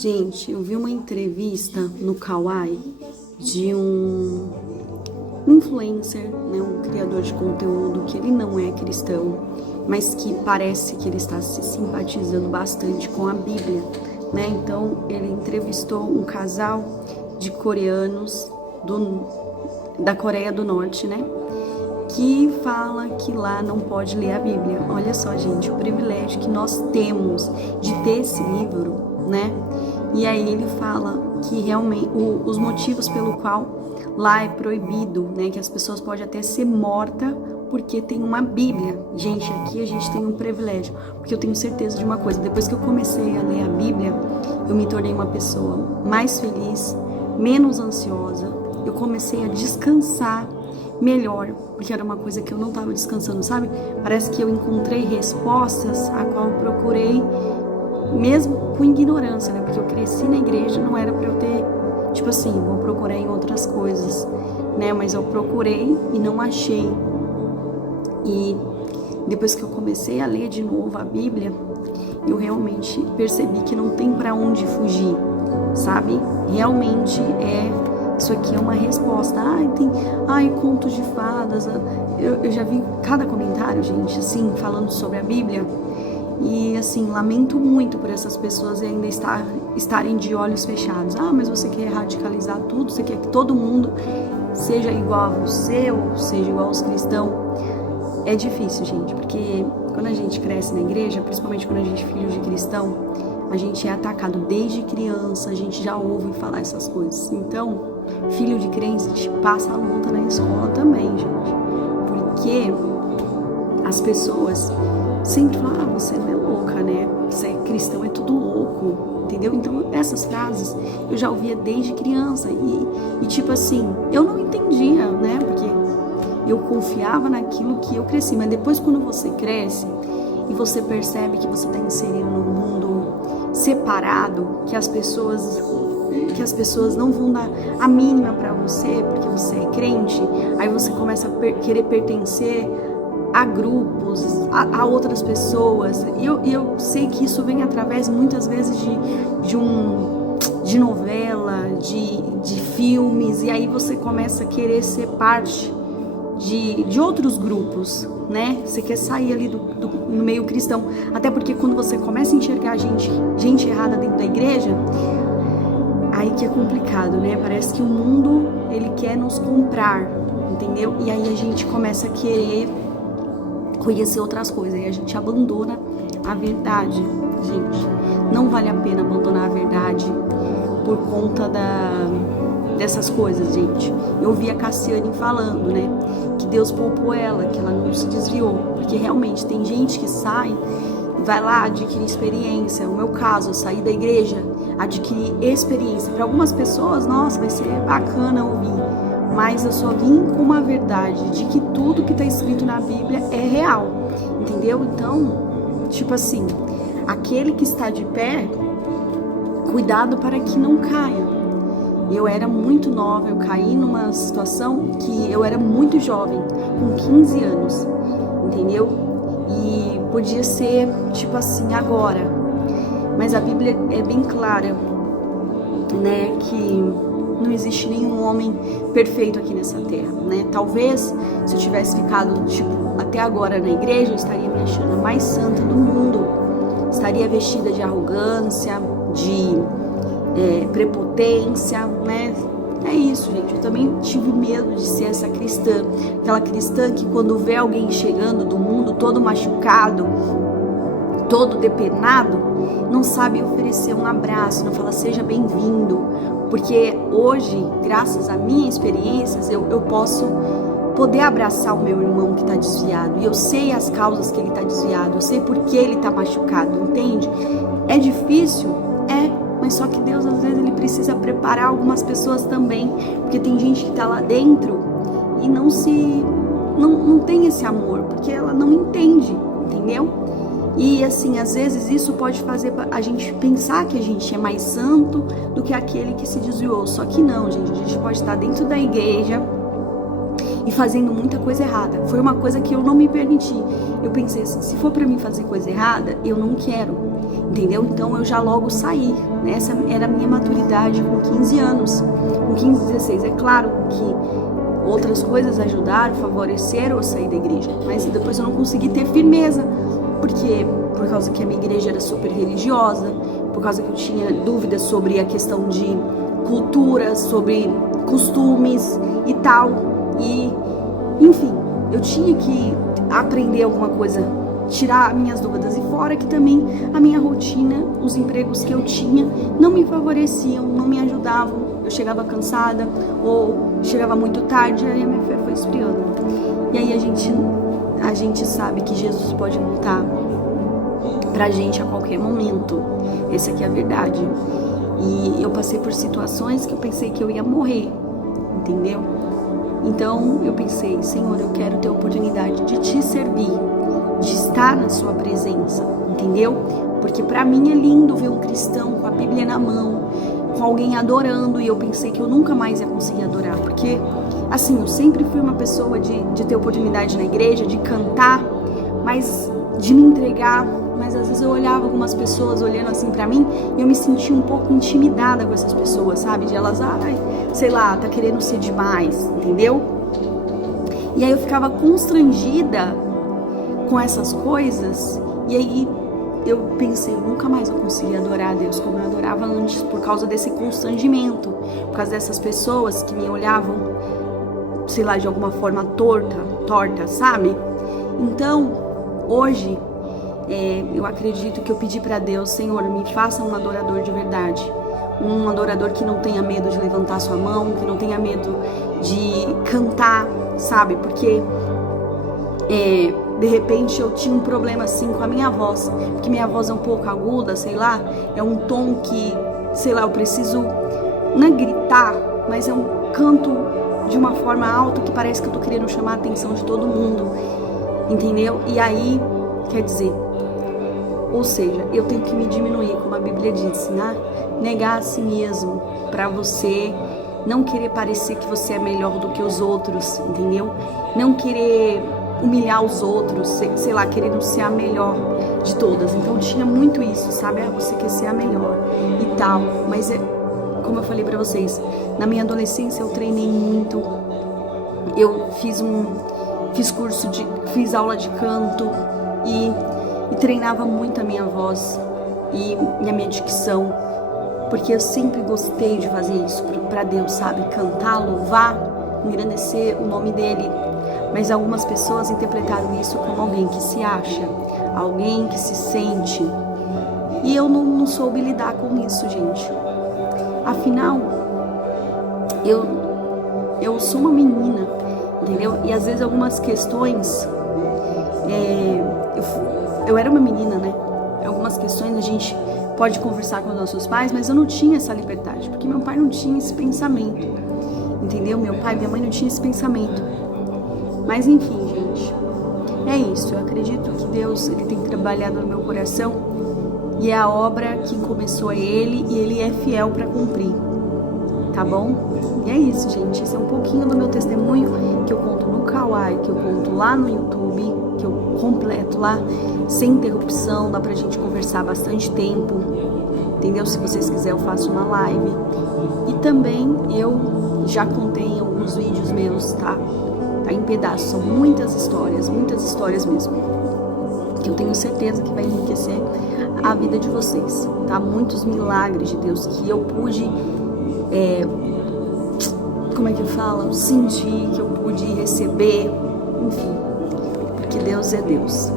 Gente, eu vi uma entrevista no Kawaii de um influencer, né, um criador de conteúdo que ele não é cristão, mas que parece que ele está se simpatizando bastante com a Bíblia, né? Então ele entrevistou um casal de coreanos da Coreia do Norte, né? Que fala que lá não pode ler a Bíblia. Olha só, gente, o privilégio que nós temos de ter esse livro, né? E aí ele fala que realmente os motivos pelo qual lá é proibido, né? Que as pessoas podem até ser mortas porque tem uma Bíblia. Gente, aqui a gente tem um privilégio, porque eu tenho certeza de uma coisa: depois que eu comecei a ler a Bíblia, eu me tornei uma pessoa mais feliz, menos ansiosa. Eu comecei a descansar melhor, porque era uma coisa que eu não estava descansando, sabe? Parece que eu encontrei respostas a qual eu procurei, mesmo com ignorância, né? Porque eu cresci na igreja, não era para eu ter, tipo assim, vou procurar em outras coisas, né? Mas eu procurei e não achei. E depois que eu comecei a ler de novo a Bíblia, eu realmente percebi que não tem para onde fugir, sabe? Realmente isso aqui é uma resposta. Contos de fadas. Eu já vi cada comentário, gente, assim, falando sobre a Bíblia. E, assim, lamento muito por essas pessoas ainda estarem de olhos fechados. Mas você quer radicalizar tudo? Você quer que todo mundo seja igual a você ou seja igual aos cristãos? É difícil, gente, porque quando a gente cresce na igreja, principalmente quando a gente é filho de cristão, a gente é atacado desde criança, a gente já ouve falar essas coisas. Então, filho de crente passa a luta na escola também, gente. Porque as pessoas sempre falam: você não é louca, né? Você é cristão, é tudo louco, entendeu? Então, essas frases eu já ouvia desde criança e tipo assim, eu não entendia, né? Porque eu confiava naquilo que eu cresci. Mas depois, quando você cresce e você percebe que você está inserido num mundo separado, que as pessoas não vão dar a mínima para você porque você é crente, aí você começa a querer pertencer a grupos, a outras pessoas. E eu sei que isso vem através muitas vezes de novela, de filmes, e aí você começa a querer ser parte de outros grupos, né? Você quer sair ali no meio cristão. Até porque quando você começa a enxergar gente errada dentro da igreja, aí que é complicado, né? Parece que o mundo, ele quer nos comprar, entendeu? E aí a gente começa a querer conhecer outras coisas, e a gente abandona a verdade, gente. Não vale a pena abandonar a verdade por conta dessas coisas, gente. Eu vi a Cassiane falando, né, que Deus poupou ela, que ela não se desviou, porque realmente tem gente que sai, vai lá adquirir experiência. No meu caso, eu saí da igreja, adquiri experiência. Para algumas pessoas, nossa, vai ser bacana ouvir, mas eu só vim com uma verdade de que tudo que está escrito na Bíblia é real, entendeu? Então, tipo assim, aquele que está de pé, cuidado para que não caia. Eu era muito nova, eu caí numa situação que eu era muito jovem, com 15 anos, entendeu? E podia ser, tipo assim, agora. Mas a Bíblia é bem clara, né, que não existe nenhum homem perfeito aqui nessa terra, né? Talvez, se eu tivesse ficado, tipo, até agora na igreja, eu estaria me achando a mais santa do mundo. Estaria vestida de arrogância, de prepotência, né? É isso, gente. Eu também tive medo de ser essa cristã, aquela cristã que quando vê alguém chegando do mundo todo machucado, todo depenado, não sabe oferecer um abraço, não fala seja bem-vindo, porque hoje, graças a minhas experiências, eu posso poder abraçar o meu irmão que está desviado, e eu sei as causas que ele está desviado, eu sei por que ele está machucado, entende? É difícil? Mas só que Deus, às vezes, ele precisa preparar algumas pessoas também, porque tem gente que tá lá dentro e não tem esse amor, porque ela não entende, entendeu? E assim, às vezes isso pode fazer a gente pensar que a gente é mais santo do que aquele que se desviou. Só que não, gente, a gente pode estar dentro da igreja e fazendo muita coisa errada. Foi uma coisa que eu não me permiti. Eu pensei assim, se for pra mim fazer coisa errada, eu não quero. entendeu? Então eu já logo saí, né? Essa era a minha maturidade com 15 anos, com 15, 16. É claro que outras coisas ajudaram, favoreceram eu sair da igreja, mas depois eu não consegui ter firmeza, porque por causa que a minha igreja era super religiosa, por causa que eu tinha dúvidas sobre a questão de cultura, sobre costumes e tal, e enfim, eu tinha que aprender alguma coisa, tirar minhas dúvidas, e fora que também a minha rotina, os empregos que eu tinha não me favoreciam, não me ajudavam, eu chegava cansada ou chegava muito tarde, aí a minha fé foi esfriando. E aí a gente sabe que Jesus pode voltar pra gente a qualquer momento, essa aqui é a verdade. E eu passei por situações que eu pensei que eu ia morrer, entendeu? Então eu pensei, Senhor, eu quero ter a oportunidade de te servir, de estar na sua presença, entendeu? Porque pra mim é lindo ver um cristão com a Bíblia na mão, com alguém adorando, e eu pensei que eu nunca mais ia conseguir adorar, porque assim, eu sempre fui uma pessoa de ter oportunidade na igreja, de cantar, mas de me entregar, mas às vezes eu olhava algumas pessoas olhando assim pra mim e eu me sentia um pouco intimidada com essas pessoas, sabe? De elas, sei lá, tá querendo ser demais, entendeu? E aí eu ficava constrangida com essas coisas, e aí eu pensei, eu nunca mais vou conseguir adorar a Deus como eu adorava antes, por causa desse constrangimento, por causa dessas pessoas que me olhavam, sei lá, de alguma forma torta, sabe? Então, hoje, eu acredito que eu pedi pra Deus, Senhor, me faça um adorador de verdade, um adorador que não tenha medo de levantar sua mão, que não tenha medo de cantar, sabe? Porque de repente eu tinha um problema assim com a minha voz, porque minha voz é um pouco aguda, sei lá, é um tom que, sei lá, eu preciso, não é gritar, mas é um canto de uma forma alta que parece que eu tô querendo chamar a atenção de todo mundo, entendeu? E aí, quer dizer, ou seja, eu tenho que me diminuir, como a Bíblia diz, né? Negar a si mesmo, pra você não querer parecer que você é melhor do que os outros, entendeu? Não querer humilhar os outros, sei lá, querendo ser a melhor de todas. Então tinha muito isso, sabe? Você quer ser a melhor e tal. Mas como eu falei pra vocês, na minha adolescência eu treinei muito. Eu fiz aula de canto e treinava muito a minha voz e a minha dicção, porque eu sempre gostei de fazer isso pra Deus, sabe? Cantar, louvar, engrandecer o nome dele. Mas algumas pessoas interpretaram isso como alguém que se acha, alguém que se sente. E eu não soube lidar com isso, gente. Afinal, eu sou uma menina, entendeu? E às vezes algumas questões... Eu era uma menina, né? Algumas questões a gente pode conversar com os nossos pais, mas eu não tinha essa liberdade, porque meu pai não tinha esse pensamento, entendeu? Meu pai e minha mãe não tinham esse pensamento. Mas enfim, gente, é isso. Eu acredito que Deus, ele tem trabalhado no meu coração, e a obra que começou é Ele, e Ele é fiel para cumprir, tá bom? E é isso, gente. Esse é um pouquinho do meu testemunho que eu conto no Kawaii, que eu conto lá no YouTube, que eu completo lá sem interrupção, dá pra gente conversar bastante tempo, entendeu? Se vocês quiserem eu faço uma live. E também eu já contei em alguns vídeos meus, tá em pedaços, são muitas histórias mesmo, que eu tenho certeza que vai enriquecer a vida de vocês, tá? Muitos milagres de Deus que eu pude, como é que fala? Sentir, que eu pude receber, enfim, porque Deus é Deus.